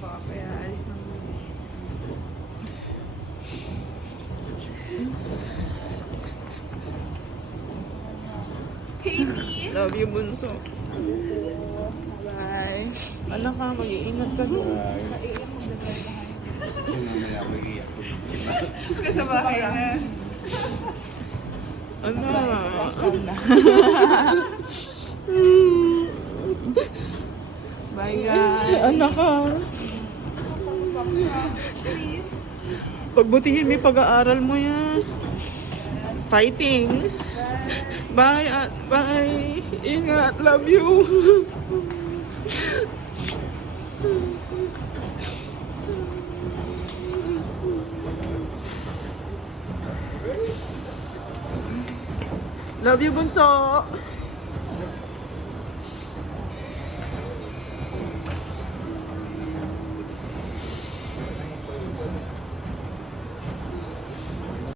Kaya alis na muna. Baby! Love you, bunso. Bye. Anak ka, mag-iingat ka doon. Mamaya mag-iiyak ko. Ka sa bahay na. Ano? Bye guys. Anak ka. Pagbutihin mo yung pag-aaral mo yan. Fighting. Bye. Bye. Ingat. Love you. Love you, bunso.